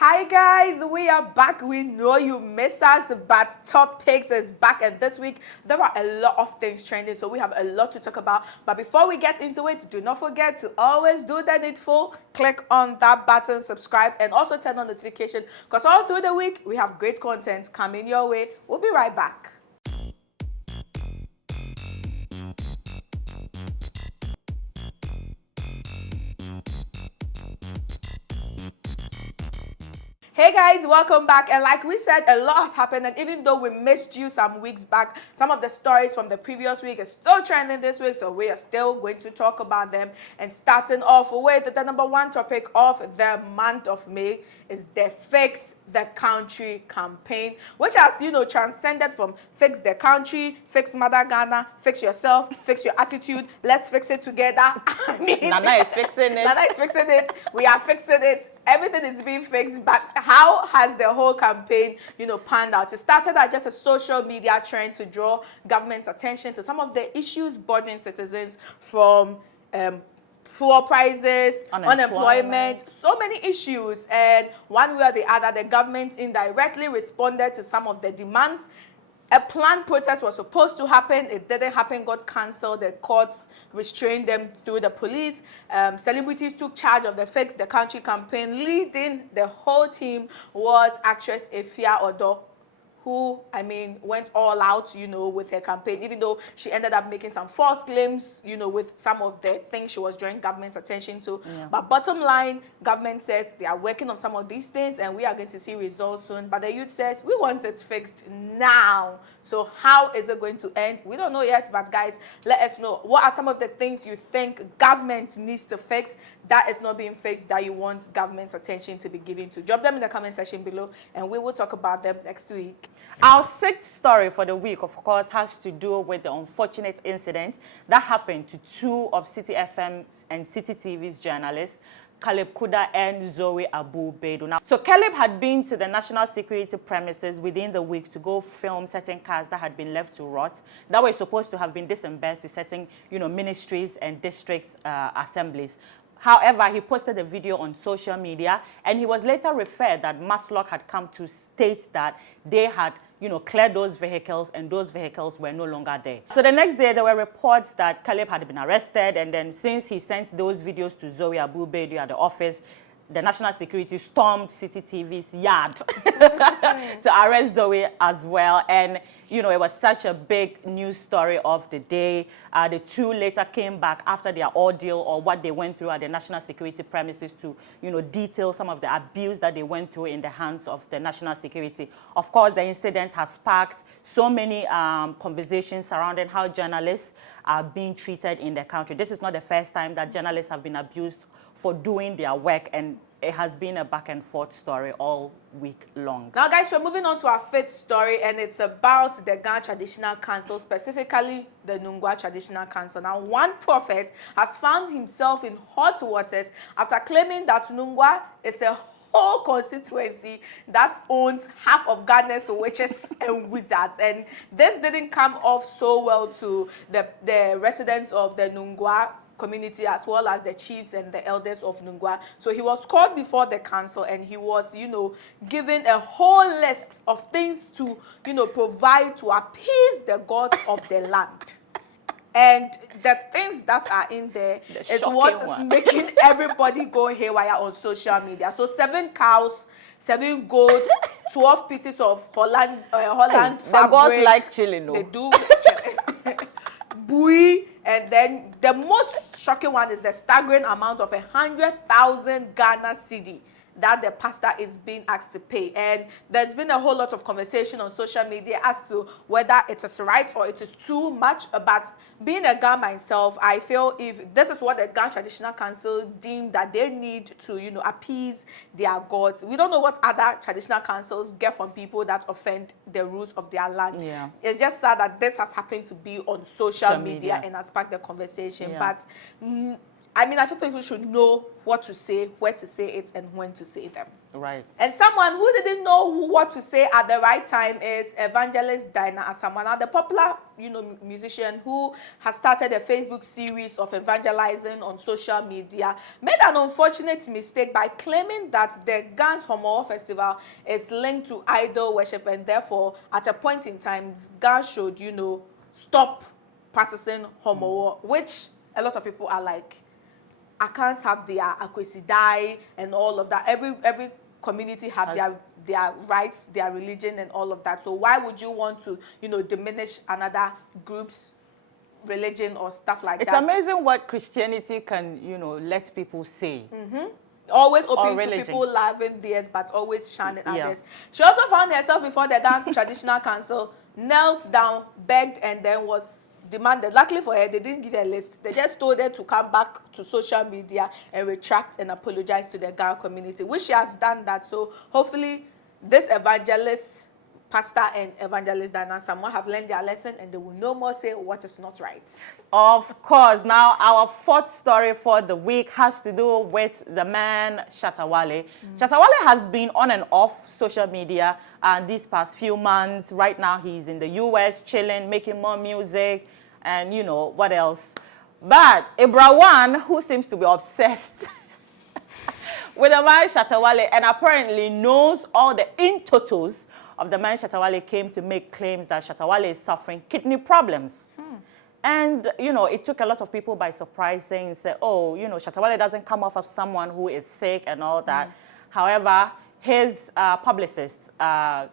Hi guys, we are back. We know you miss us, but Top Picks is back, and this week there are a lot of things trending, so we have a lot to talk about. But before we get into it, do not forget to always do the needful. Click on that button, subscribe, and also turn on notification, because all through the week we have great content coming your way. We'll be right back. Hey guys, welcome back. And like we said, a lot has happened, and even though we missed you some weeks back, some of the stories from the previous week is still trending this week, so we are still going to talk about them. And starting off with the number one topic of the month of May is the Fix the Country campaign, which has, transcended from fix the country, fix Mother Ghana, fix yourself, fix your attitude, let's fix it together. I mean, Nana is fixing it. Nana is fixing it. We are fixing it. Everything is being fixed, but how has the whole campaign, panned out? It started as just a social media trend to draw government's attention to some of the issues bothering citizens, from fuel prices, unemployment, so many issues. And one way or the other, the government indirectly responded to some of the demands. A planned protest was supposed to happen. It didn't happen, got cancelled. The courts restrained them through the police. Celebrities took charge of the Fix the Country campaign. Leading the whole team was actress Afia Schwarzenegger, who, went all out, with her campaign, even though she ended up making some false claims, with some of the things she was drawing government's attention to. Yeah. But bottom line, government says they are working on some of these things and we are going to see results soon. But the youth says, we want it fixed now. So how is it going to end? We don't know yet, but guys, let us know. What are some of the things you think government needs to fix that is not being fixed, that you want government's attention to be given to? Drop them in the comment section below and we will talk about them next week. Our sixth story for the week, of course, has to do with the unfortunate incident that happened to two of City FM's and City TV's journalists, Caleb Kuda and Zoe Abu Beidou. Now, so Caleb had been to the national security premises within the week to go film certain cars that had been left to rot, that were supposed to have been disbursed to certain, ministries and district assemblies. However, he posted a video on social media, and he was later referred that Maslock had come to state that they had, cleared those vehicles, and those vehicles were no longer there. So the next day, there were reports that Caleb had been arrested, and then since he sent those videos to Zoe Abu Beidou at the office, the national security stormed City TV's yard to arrest Zoe as well. And, it was such a big news story of the day. The two later came back after their ordeal, or what they went through at the national security premises, to, detail some of the abuse that they went through in the hands of the national security. Of course, the incident has sparked so many conversations surrounding how journalists are being treated in the country. This is not the first time that journalists have been abused for doing their work, and it has been a back and forth story all week long. Now guys, we're moving on to our fifth story, and it's about the Ghana Traditional Council, specifically the Nungwa Traditional Council. Now, one prophet has found himself in hot waters after claiming that Nungwa is a whole constituency that owns half of Ghana's witches and wizards, and this didn't come off so well to the residents of the Nungwa community, as well as the chiefs and the elders of Nungwa. So he was called before the council, and he was, given a whole list of things to, provide to appease the gods of the land. And the things that are in there is what is making everybody go haywire on social media. So 7 cows, 7 goats, 12 pieces of Holland fabric. The gods like chilling, no? They do. Bui. And then the most shocking one is the staggering amount of 100,000 Ghana cedi that the pastor is being asked to pay. And there's been a whole lot of conversation on social media as to whether it is right or it is too much. But being a Ghana myself, I feel if this is what the Ghana Traditional Council deemed that they need to, appease their gods, we don't know what other traditional councils get from people that offend the rules of their land. Yeah. It's just sad that this has happened to be on social media and has sparked the conversation. Yeah. But I mean, I feel people should know what to say, where to say it, and when to say them. Right. And someone who didn't know what to say at the right time is Evangelist Dinah Asamoah, the popular, musician who has started a Facebook series of evangelizing on social media, made an unfortunate mistake by claiming that the Gans Homo Festival is linked to idol worship, and therefore, at a point in time, Gans should, stop practicing Homo, which a lot of people are like, Akans have their Akwesidai and all of that. Every community have their rights, their religion, and all of that. So why would you want to, diminish another group's religion or stuff like that? It's amazing what Christianity can, let people say. Always open to people loving theirs, but always shunning Yeah. others. She also found herself before the Dan Traditional Council, knelt down, begged, and then was demanded. Luckily for her, they didn't give her a list. They just told her to come back to social media and retract and apologize to the Ghana community, which she has done that. So hopefully this evangelist, pastor and evangelist Dinah Asamoah have learned their lesson, and they will no more say what is not right. Of course. Now, our fourth story for the week has to do with the man Shatta Wale. Shatta Wale has been on and off social media these past few months. Right now, he's in the US, chilling, making more music, and what else. But Ibrawan, who seems to be obsessed with the man Shatta Wale and apparently knows all the in-totals of the man Shatta Wale, came to make claims that Shatta Wale is suffering kidney problems. And, it took a lot of people by surprise, saying, oh, Shatta Wale doesn't come off of someone who is sick and all that. However, his publicist,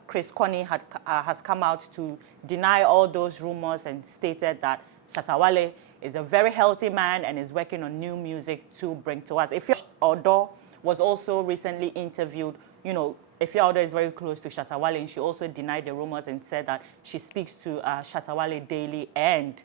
Chris Connie, has come out to deny all those rumors and stated that Shatta Wale is a very healthy man and is working on new music to bring to us. Afia Schwarzenegger was also recently interviewed. Afia Schwarzenegger is very close to Shatta Wale, and she also denied the rumors and said that she speaks to Shatta Wale daily, and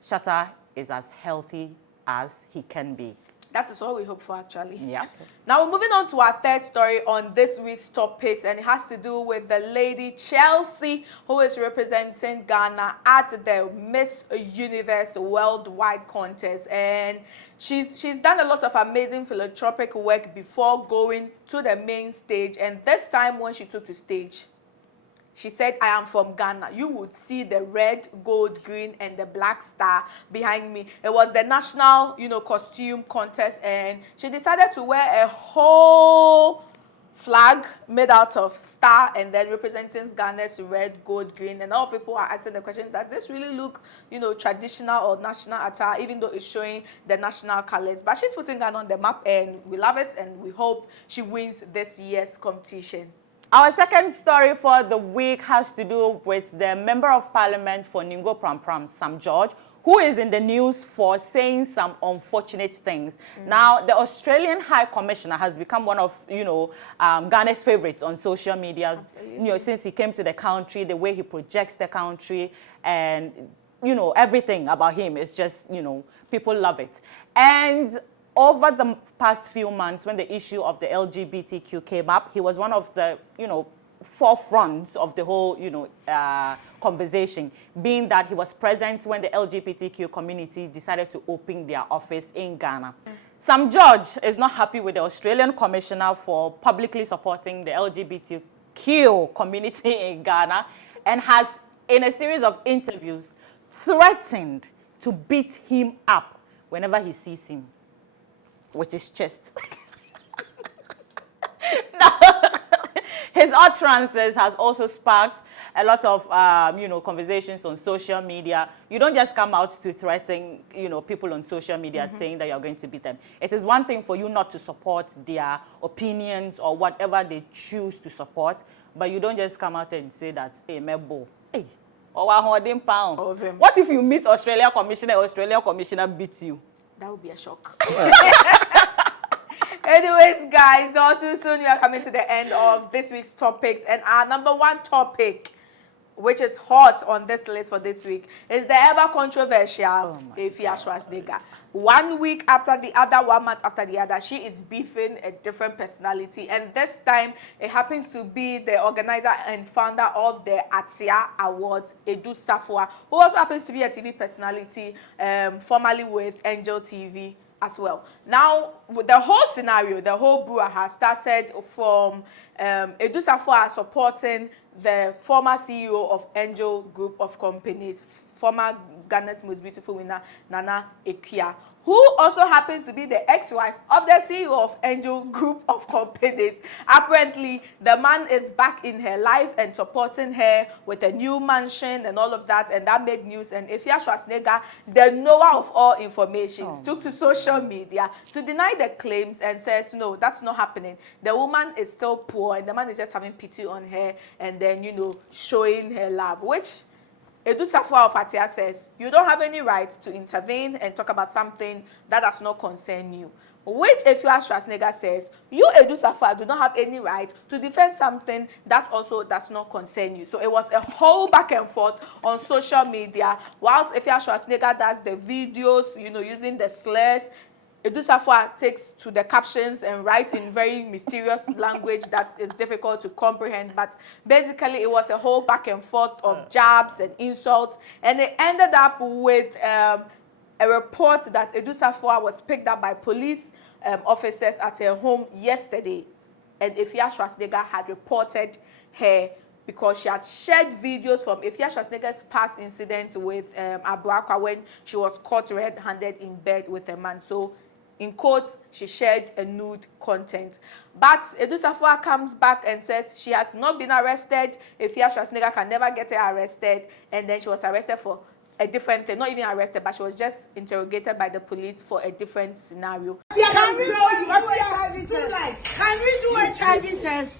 Shatta is as healthy as he can be. That is all we hope for, actually. Yeah. Now we're moving on to our third story on this week's top picks, and it has to do with the lady Chelsea, who is representing Ghana at the Miss Universe Worldwide contest. And she's done a lot of amazing philanthropic work before going to the main stage. And this time when she took the stage, she said, I am from Ghana. You would see the red, gold, green, and the black star behind me. It was the national, costume contest, and she decided to wear a whole flag made out of star and then representing Ghana's red, gold, green. And all people are asking the question, does this really look, traditional or national attire, even though it's showing the national colors? But she's putting Ghana on the map, and we love it, and we hope she wins this year's competition. Our second story for the week has to do with the Member of Parliament for Ningo Pram Pram, Sam George, who is in the news for saying some unfortunate things. Now, the Australian High Commissioner has become one of, Ghana's favorites on social media. Absolutely. Since he came to the country, the way he projects the country, and, everything about him is just, people love it. And over the past few months, when the issue of the LGBTQ came up, he was one of the, forefronts of the whole, conversation, being that he was present when the LGBTQ community decided to open their office in Ghana. Sam George is not happy with the Australian Commissioner for publicly supporting the LGBTQ community in Ghana, and has, in a series of interviews, threatened to beat him up whenever he sees him with his chest. Now, his utterances has also sparked a lot of, conversations on social media. You don't just come out to threaten, people on social media saying that you're going to beat them. It is one thing for you not to support their opinions or whatever they choose to support, but you don't just come out and say that, hey, Mebo, hey, what if you meet Australian Commissioner beats you? That would be a shock. Anyways, guys, all too soon, you are coming to the end of this week's topics. And our number one topic, which is hot on this list for this week, is the ever controversial Afia Schwarzenegger. 1 week after the other, 1 month after the other, she is beefing a different personality. And this time, it happens to be the organizer and founder of the Atia Awards, Adu Safowaah, who also happens to be a TV personality, formerly with Angel TV. as well. Now, the whole scenario, the whole brouhaha started from Adu Safowaah supporting the former CEO of Angel Group of Companies, former Ghana's Most Beautiful winner, Nana Ekia, who also happens to be the ex-wife of the CEO of Angel Group of Companies. Apparently, the man is back in her life and supporting her with a new mansion and all of that, and that made news. And Afia Schwarzenegger, the knower of all information, took to social media to deny the claims and says, no, that's not happening. The woman is still poor, and the man is just having pity on her and then, showing her love, which Adu Safowaah of Atia says, you don't have any right to intervene and talk about something that does not concern you. Which Afia Schwarzenegger says, you Adu Safowaah do not have any right to defend something that also does not concern you. So it was a whole back and forth on social media, whilst Afia Schwarzenegger does the videos, using the slurs. Adu Safowaah takes to the captions and writes in very mysterious language that is difficult to comprehend. But basically, it was a whole back and forth of jabs and insults. And it ended up with a report that Adu Safowaah was picked up by police officers at her home yesterday. And Afia Schwarzenegger had reported her because she had shared videos from Afia Schwarzenegger's past incident with Abuakwa when she was caught red-handed in bed with a man. So, in quotes, she shared a nude content. But Adu Safowaah comes back and says she has not been arrested. Afia Schwarzenegger can never get her arrested. And then she was arrested for a different thing. Not even arrested, but she was just interrogated by the police for a different scenario. Can we do a HIV test?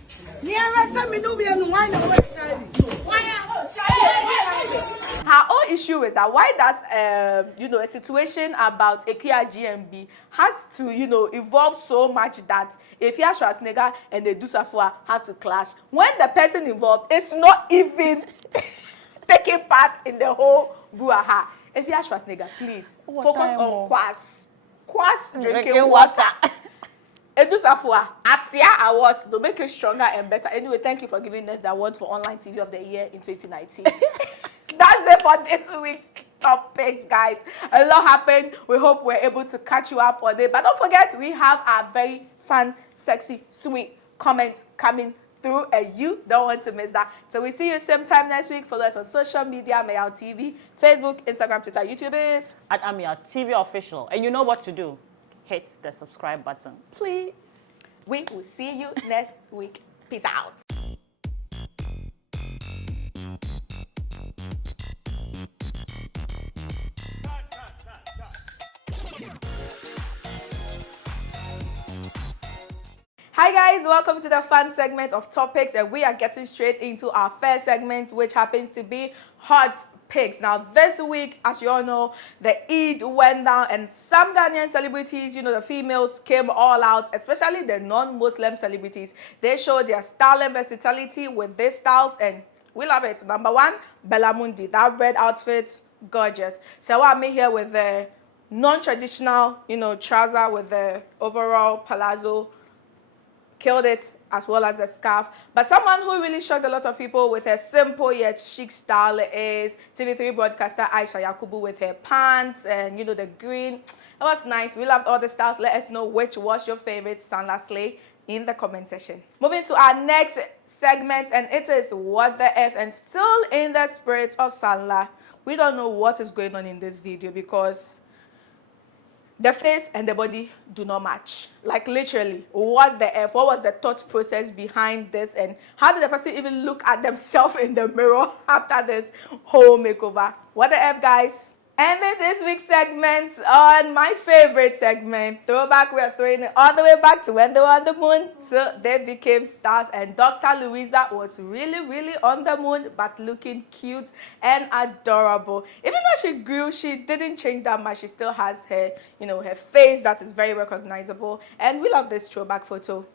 Her own issue is that why does a situation about Ekia GMB has to evolve so much that Afia Schwarzenegger and Adu Safowaah have to clash when the person involved is not even taking part in the whole brouhaha. Afia Schwarzenegger, please focus on Kwas drinking water. Adu Safowaah, Atia Awards to make you stronger and better. Anyway, thank you for giving us the award for Online TV of the Year in 2019. That's it for this week's topics, guys. A lot happened. We hope we're able to catch you up on it. But don't forget, we have our very fun, sexy, sweet comments coming through, and you don't want to miss that. So we see you same time next week. Follow us on social media, Ameyaw TV, Facebook, Instagram, Twitter, YouTube is at Ameyaw TV Official. And you know what to do. Hit the subscribe button, please. We will see you next week. Peace out. Hi guys, welcome to the fun segment of topics, and we are getting straight into our first segment, which happens to be hot picks. Now this week, as you all know, the Eid went down and some Ghanaian celebrities, the females came all out, especially the non-Muslim celebrities. They showed their style and versatility with these styles, and we love it. Number one, Bella Mundi, that red outfit, gorgeous. So I'm here with the non-traditional, trouser with the overall palazzo. Killed it, as well as the scarf. But someone who really shocked a lot of people with her simple yet chic style is TV3 broadcaster Aisha Yakubu with her pants and the green. It was nice. We loved all the styles. Let us know which was your favorite Sanla Slay in the comment section. Moving to our next segment, and it is What the F, and still in the spirit of Sanla. We don't know what is going on in this video because the face and the body do not match. Like literally, what the F? What was the thought process behind this? And how did the person even look at themselves in the mirror after this whole makeover? What the F, guys? And then this week's segments on my favorite segment, Throwback. We are throwing it all the way back to when they were on the moon. So they became stars, and Dr. Louisa was really, really on the moon, but looking cute and adorable. Even though she grew, she didn't change that much. She still has her, her face that is very recognizable. And we love this throwback photo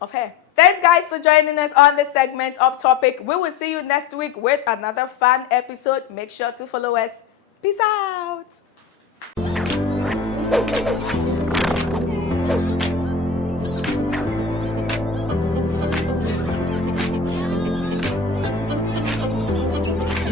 of her. Thanks, guys, for joining us on this segment of Topic. We will see you next week with another fun episode. Make sure to follow us. Peace out.